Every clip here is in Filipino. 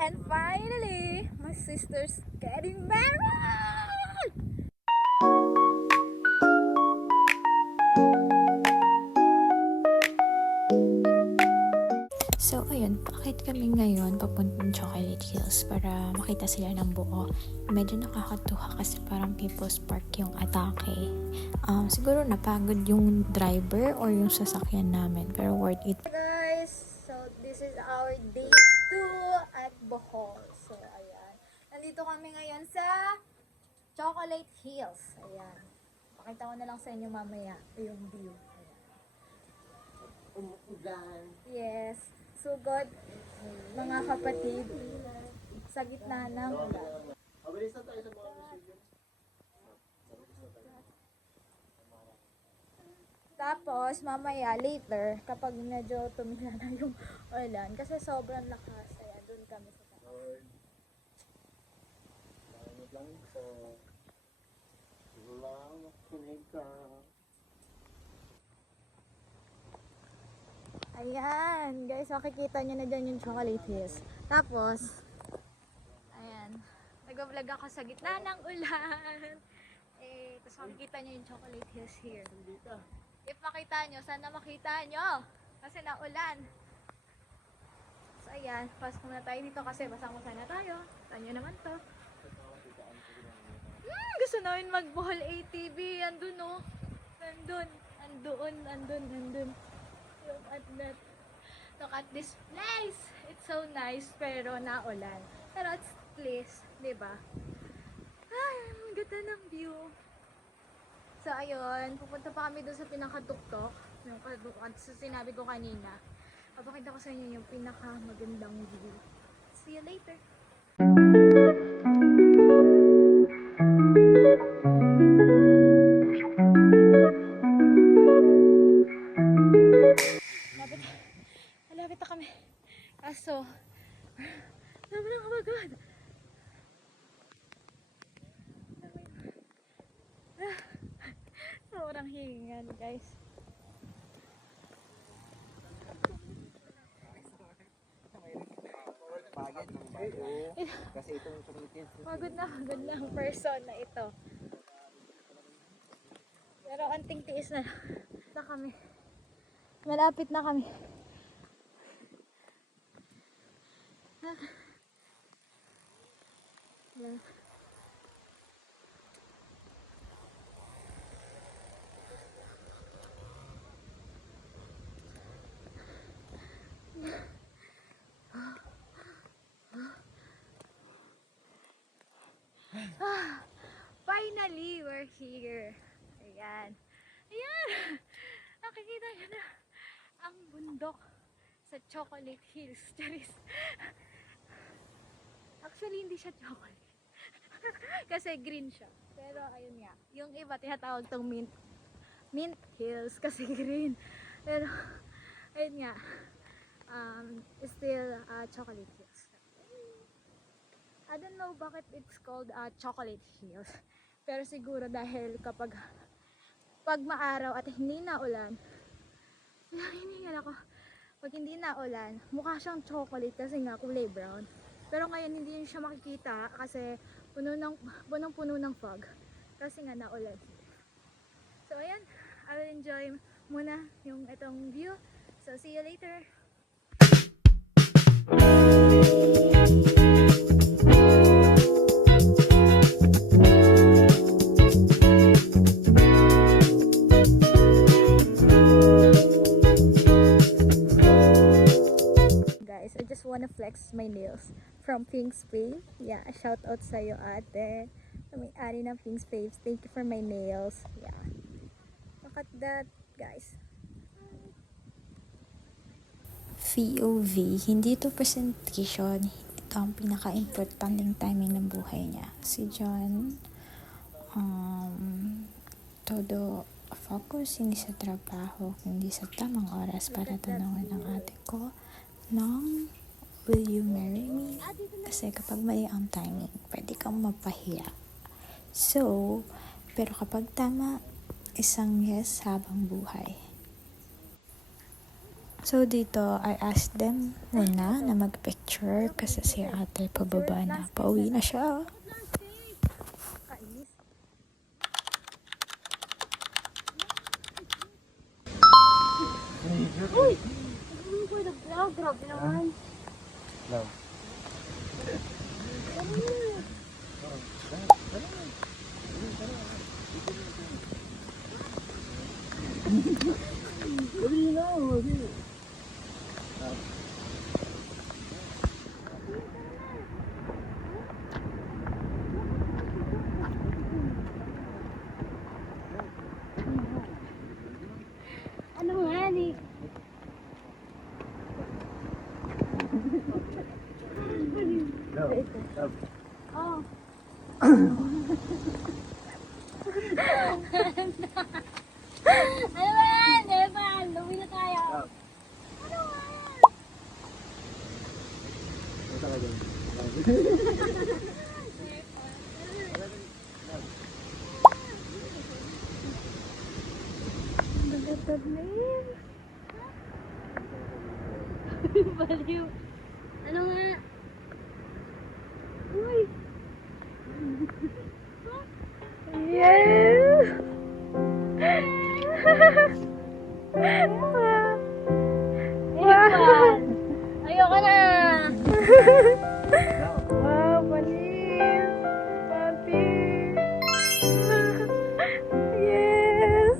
And finally, my sister's getting married! So, ayun, pakit kami ngayon papuntang Chocolate Hills para makita sila ng buo. Medyo nakakatuwa kasi parang people's park yung atake. Siguro napagod yung driver or yung sasakyan namin, pero worth it. Guys, so this is our day 2 at Bohol. So, ayan. Nandito kami ngayon sa Chocolate Hills. Ayan. Pakita ko na lang sa inyo mamaya yung view. Ayan. Umuulan. Yes. So good, mga kapatid, sa gitna ng ulan. Mabilis na tayo sa mga museum. Tapos, mamaya, later, kapag medyo tumila na yung ulan, kasi sobrang lakas, ayan, dun kami sa taas. Lord. Maraming lang sa lang kinig ka. Ayan, guys, makikita nyo na dyan yung Chocolate Hills. Tapos, ayan, nag-vlog ako sa gitna ng ulan. Tapos makikita nyo yung Chocolate Hills here. If makita nyo, sana makita nyo. Kasi naulan. So, ayan, pasok na tayo dito kasi basang-basa na tayo. Saan nyo naman to? Gusto namin mag-Bohol ATV. Andun, no? Andun. Look at this place. It's so nice, pero naulan. Pero it's place, di ba? Ay, ang ganda ng view. So, ayun, pupunta pa kami doon sa pinakatuktok. Yung sa sinabi ko kanina. Papakita ko sa inyo yung pinakamagandang view. See you later. Malapit na kami. Kaso, naman ang kabagad. Sobrang hingal, guys. Pagod ng bago. Kasi itong sumitin. Pagod na ang person na ito. Pero anting tiis na kami. Malapit na kami. Yeah. Finally, we're here. Ayan. Nakikita nyo na ang bundok sa Chocolate Hills. Charis. Actually, hindi siya chocolate. Kasi green siya. Pero, ayun nga. Yung iba, tinatawag tong Mint Hills kasi green. Pero, ayun nga. Still, Chocolate Hills. I don't know bakit it's called Chocolate Hills. Pero siguro dahil pag maaraw at hindi na ulan, hinihingal ako. Pag hindi na ulan, mukha siyang chocolate kasi nga kulay brown. Pero ngayon hindi siya makikita kasi punong-puno ng fog. Kasi nga naulan. So ayan, I will enjoy muna yung itong view. So see you later. Guys, I just wanna flex my nails from Pink's Fave. Yeah, shout out sa'yo ate. May-ari ng Pink's Fave. Thank you for my nails. Yeah. Look at that, guys. VOV, hindi to presentation. Ito ang pinaka-importanting timing ng buhay niya. Si John, todo focus hindi sa trabaho, hindi sa tamang oras para tanungin ang ate ko ng will you marry me? Kasi kapag mali ang timing, pwede kang mapahiya. So, pero kapag tama, isang yes habang buhay. So dito, I asked them muna na mag-picture kasi si ate pababa na. Pauwi na siya. Kainis. Uy! Ano ko nag-vlog? Grabe naman. Love. Ano nga ni? Love. Love. Oh. Ano ba yan? Evan, luwi na tayo. Ano nga yan? Punta ka dyan. Bagatad na yun. Baliw. Ano nga? Uy! Yes! Evan! Ayoko na! Wow, panis! Papi! Yes!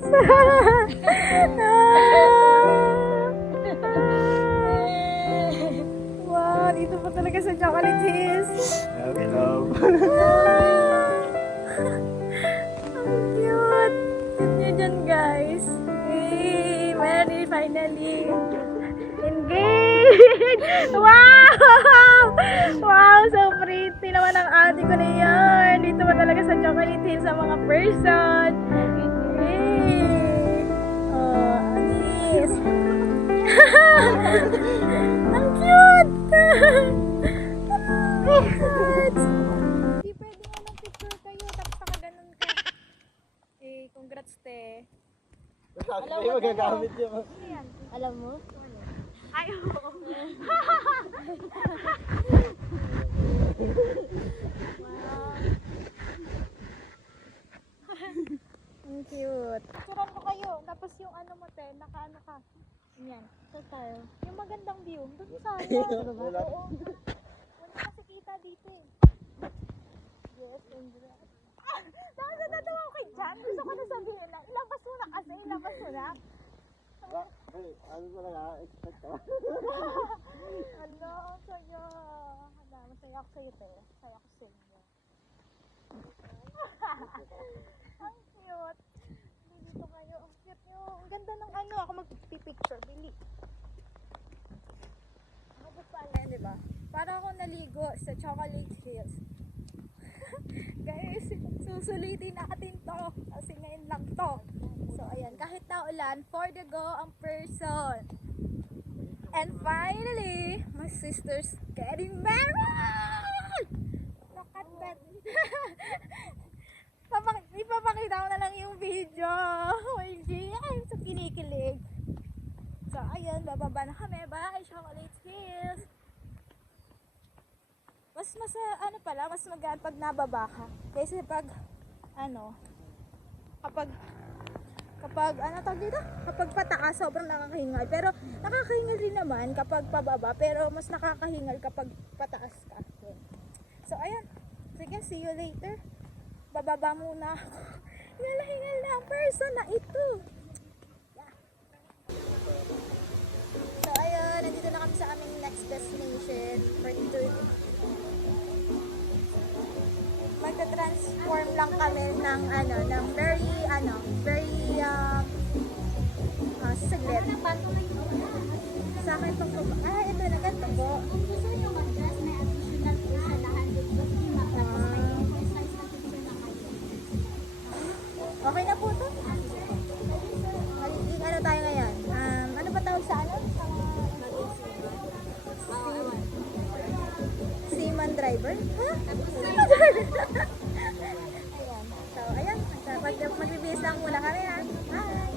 Wow, dito pa talaga sa Chocolate Hills. Love. Love. Ang cute! Cute niyo dyan, guys. Hey, Mary, finally. Engaged! Wow! Wow, so pretty naman ang ate ko na yan. Dito pa talaga sa Chocolate Hills sa mga person. Hey! Oh, anis. Ang cute! Ang cute! Hindi pwede nga ng picture kayo, tapos nakaganon ka. Eh, congrats te. Sabi kayo magagamit yun. Alam mo? Ay, oo. Ang cute. Picturean ko kayo, tapos yung ano mo te, nakaano ka. Yan, saan tayo? Yung magandang view, doon sa ano. Wala. Oo. Wala kasi kita dito eh. Yes, congrats. Dahil natatawa ko kay Jan, gusto ko na sabihin na, ilabas mo na kasi, ilabas mo na. Hey, ano talaga? Expect ka. Ano, ang saya. Hala, masaya ako sa'yo, te. Masaya ako sa inyo. Ang cute. Dito kayo. Ang cute nyo. Ang ganda ng ano. Ako magpipicture. Bili. Ako pa pala, di ba? Para ako naligo sa Chocolate Hills. Guys, susulitin natin to. Kasi ngayon lang to. So, ayan. Kahit naulan, for the go ang person. And finally, my sister's getting married! Look at that. Ipapakita ko na lang yung video. OMG, I'm so kinikilig. So, ayun, bababa na kami. Bye, Chocolate Hills. Mas ano pala, mas magaan pag nababa ka. Kasi pag, ano, kapag ano tawag dito? Kapag pataas, sobrang nakakahingal. Pero nakakahingal rin naman kapag pababa. Pero mas nakakahingal kapag pataas ka. Yun. So, ayan. Sige, see you later. Bababa muna ako. Hingal na ang person na ito. Yeah. So, ayun. Nandito na kami sa aming next destination for today. Magta-transform lang kami ng ano, ng very saglit. Sa akin itong tubo. Ah, ito na ganito po. Gusto nyo mag-dress, may additional po sa lahat. Tapos may oversize na picture na kayo. Okay na po to. Ano tayo ngayon? Ano ba tawag sa ano? Seaman driver? Ha? Ayan. So, ayan. Magbibihis lang muna kami ha. Bye!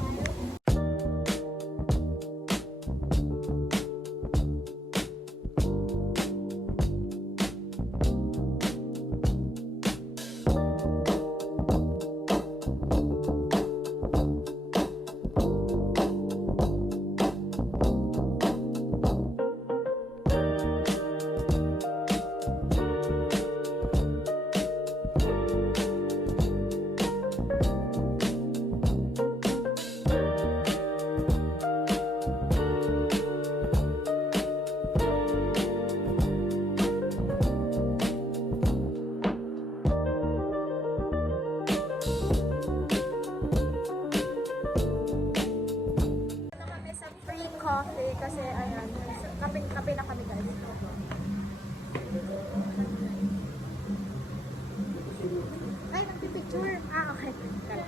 Picture? Ah, okay. Tara.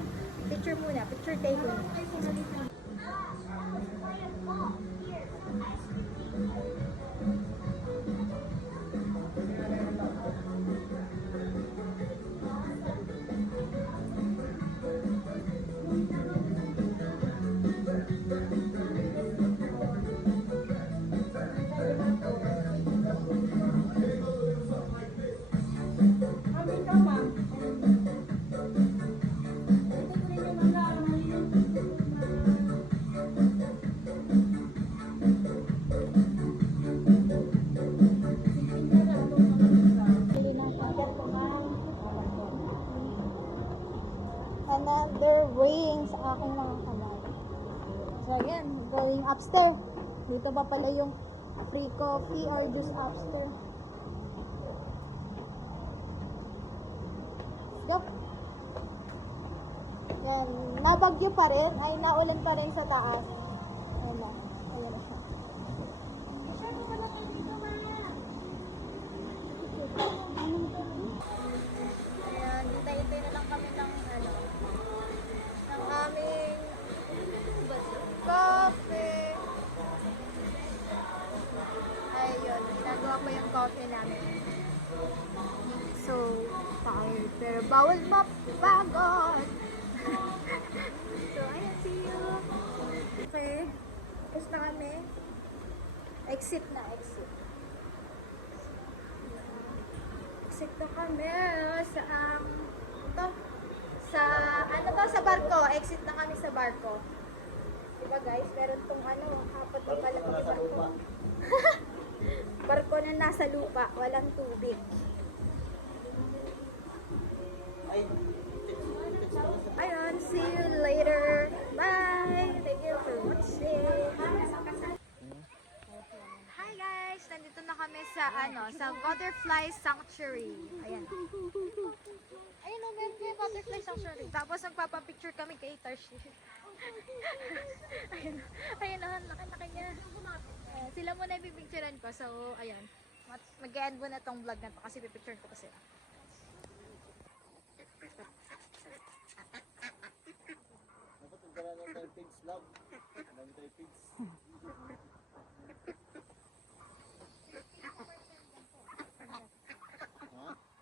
Picture muna. Picture taking. Another weighing sa aking mga kamay. So, again, going upstairs. Dito pa pala yung free coffee or juice upstairs. Go! Yan. Nabagyo pa rin. Ay, naulan pa rin sa taas. Ayan na. Ayan na siya. Ayan, hintay-hintay na lang kami ng ng aming coffee. Ayun, ginagawa ko yung coffee namin. So, tired. Pero bawal mapagod. So, ayan, see you. Okay. Tapos na kami. Exit na, exit. Exit na kami sa sa barko. Exit na kami sa barko. Diba guys, meron tong apat na malaki barko. Barko na nasa lupa, walang tubig. Ayun, see you later. Bye! Thank you for watching. Hi guys! Nandito na kami sa sa Butterfly Sanctuary. Ayan. Ayun o, meron kayo Butterfly Sanctuary. Tapos magpapapicture kami kay Tarshi. Ayun o, laki-laki niya. Sila muna ipipicturean ko. So, ayun. Mag-end muna tong vlog na to kasi pipicturean ko pa sila. Dapat ang dala ng tayo pigs, love. Ang tayo pigs.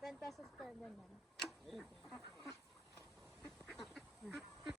10 pesos per ganyan. Ayun.